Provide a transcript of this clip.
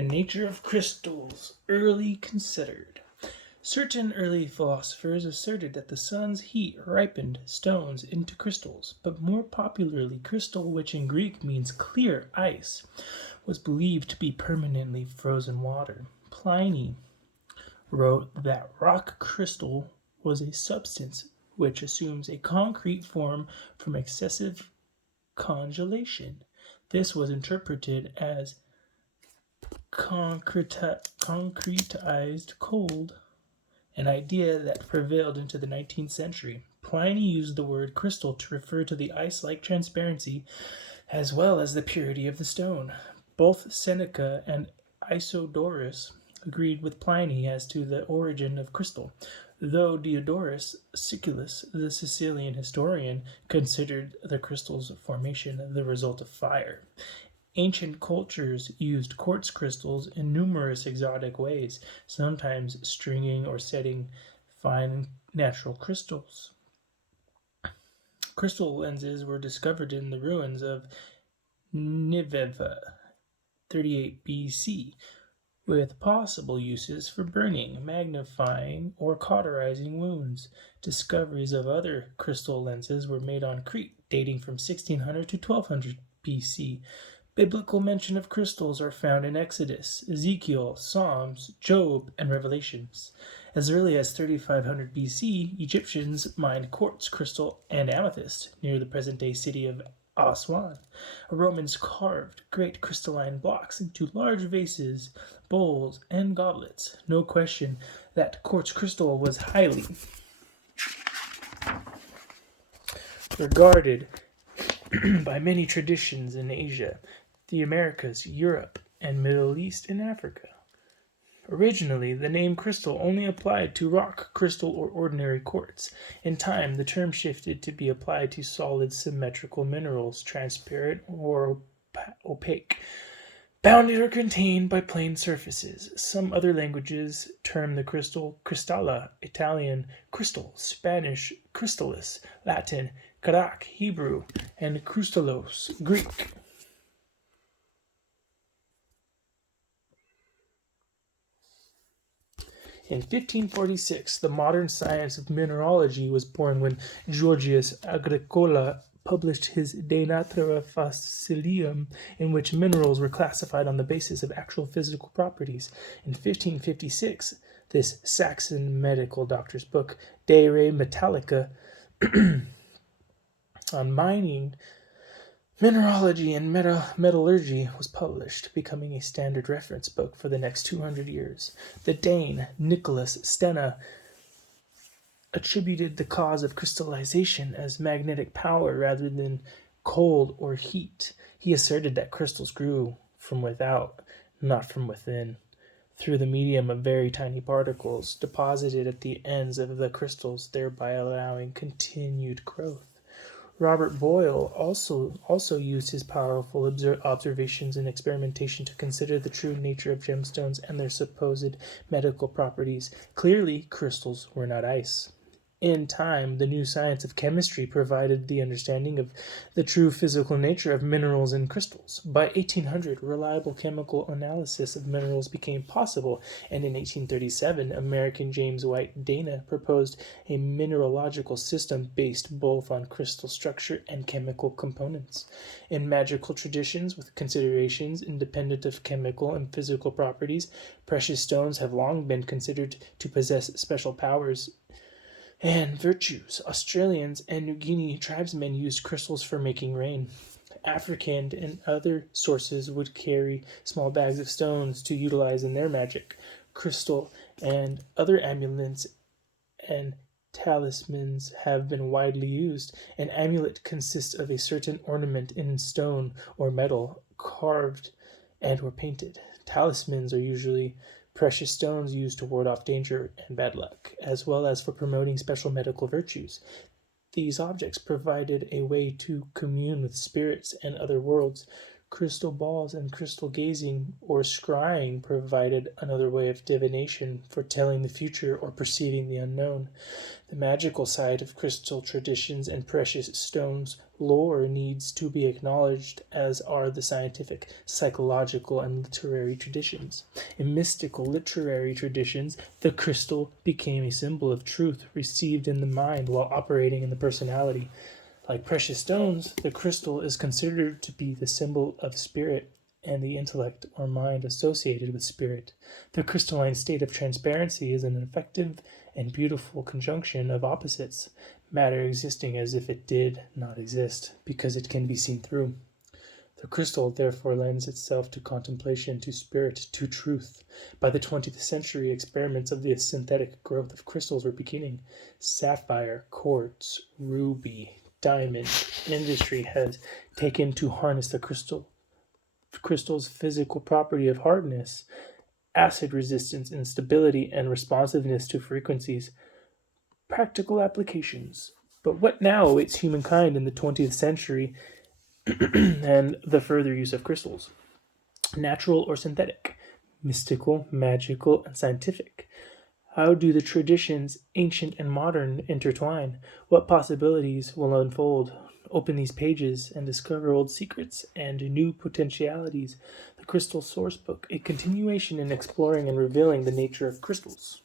The nature of crystals early considered. Certain early philosophers asserted that the sun's heat ripened stones into crystals, but more popularly, crystal, which in Greek means clear ice, was believed to be permanently frozen water. Pliny wrote that rock crystal was a substance which assumes a concrete form from excessive congelation. This was interpreted as concretized cold, an idea that prevailed into the 19th century. Pliny used the word crystal to refer to the ice-like transparency as well as the purity of the stone. Both Seneca and Isidorus agreed with Pliny as to the origin of crystal, though Diodorus Siculus, the Sicilian historian, considered the crystal's formation the result of fire. Ancient cultures used quartz crystals in numerous exotic ways, sometimes stringing or setting fine natural crystals. Crystal lenses were discovered in the ruins of Nineveh, 38 BC, with possible uses for burning, magnifying, or cauterizing wounds. Discoveries of other crystal lenses were made on Crete, dating from 1600 to 1200 BC. Biblical mention of crystals are found in Exodus, Ezekiel, Psalms, Job, and Revelations. As early as 3500 BC, Egyptians mined quartz, crystal, and amethyst near the present-day city of Aswan. Romans carved great crystalline blocks into large vases, bowls, and goblets. No question that quartz crystal was highly regarded by many traditions in Asia, the Americas, Europe, and Middle East and Africa. Originally, the name crystal only applied to rock crystal or ordinary quartz. In time, the term shifted to be applied to solid symmetrical minerals, transparent or opaque, bounded or contained by plane surfaces. Some other languages term the crystal cristalla, Italian crystal, Spanish crystallis, Latin karak, Hebrew, and krustallos, Greek. In 1546, the modern science of mineralogy was born when Georgius Agricola published his De Natura Fossilium, in which minerals were classified on the basis of actual physical properties. In 1556, this Saxon medical doctor's book, De Re Metallica, on mining, mineralogy, and metallurgy, was published, becoming a standard reference book for the next 200 years. The Dane Nicholas Stena attributed the cause of crystallization as magnetic power rather than cold or heat. He asserted that crystals grew from without, not from within, through the medium of very tiny particles deposited at the ends of the crystals, thereby allowing continued growth. Robert Boyle also used his powerful observations and experimentation to consider the true nature of gemstones and their supposed medical properties. Clearly, crystals were not ice. In time, the new science of chemistry provided the understanding of the true physical nature of minerals and crystals. By 1800, reliable chemical analysis of minerals became possible, and in 1837, American James White Dana proposed a mineralogical system based both on crystal structure and chemical components. In magical traditions, with considerations independent of chemical and physical properties, precious stones have long been considered to possess special powers and virtues. Australians and New Guinea tribesmen used crystals for making rain. African and other sources would carry small bags of stones to utilize in their magic. Crystal and other amulets and talismans have been widely used. An amulet consists of a certain ornament in stone or metal, carved and or painted. Talismans are usually precious stones used to ward off danger and bad luck, as well as for promoting special medical virtues. These objects provided a way to commune with spirits and other worlds. Crystal balls and crystal gazing or scrying provided another way of divination, foretelling the future or perceiving the unknown. The magical side of crystal traditions and precious stones lore needs to be acknowledged, as are the scientific, psychological, and literary traditions. In mystical literary traditions, the crystal became a symbol of truth received in the mind while operating in the personality. Like precious stones, the crystal is considered to be the symbol of spirit and the intellect or mind associated with spirit. The crystalline state of transparency is an effective and beautiful conjunction of opposites, matter existing as if it did not exist, because it can be seen through. The crystal therefore lends itself to contemplation, to spirit, to truth. By the 20th century, experiments of the synthetic growth of crystals were beginning. Sapphire, quartz, ruby, diamond industry has taken to harness the crystal's physical property of hardness, acid resistance, instability, and responsiveness to frequencies. Practical applications. But what now awaits humankind in the 20th century and the further use of crystals? Natural or synthetic? Mystical, magical, and scientific? How do the traditions, ancient and modern, intertwine? What possibilities will unfold? Open these pages and discover old secrets and new potentialities. The Crystal Sourcebook, a continuation in exploring and revealing the nature of crystals.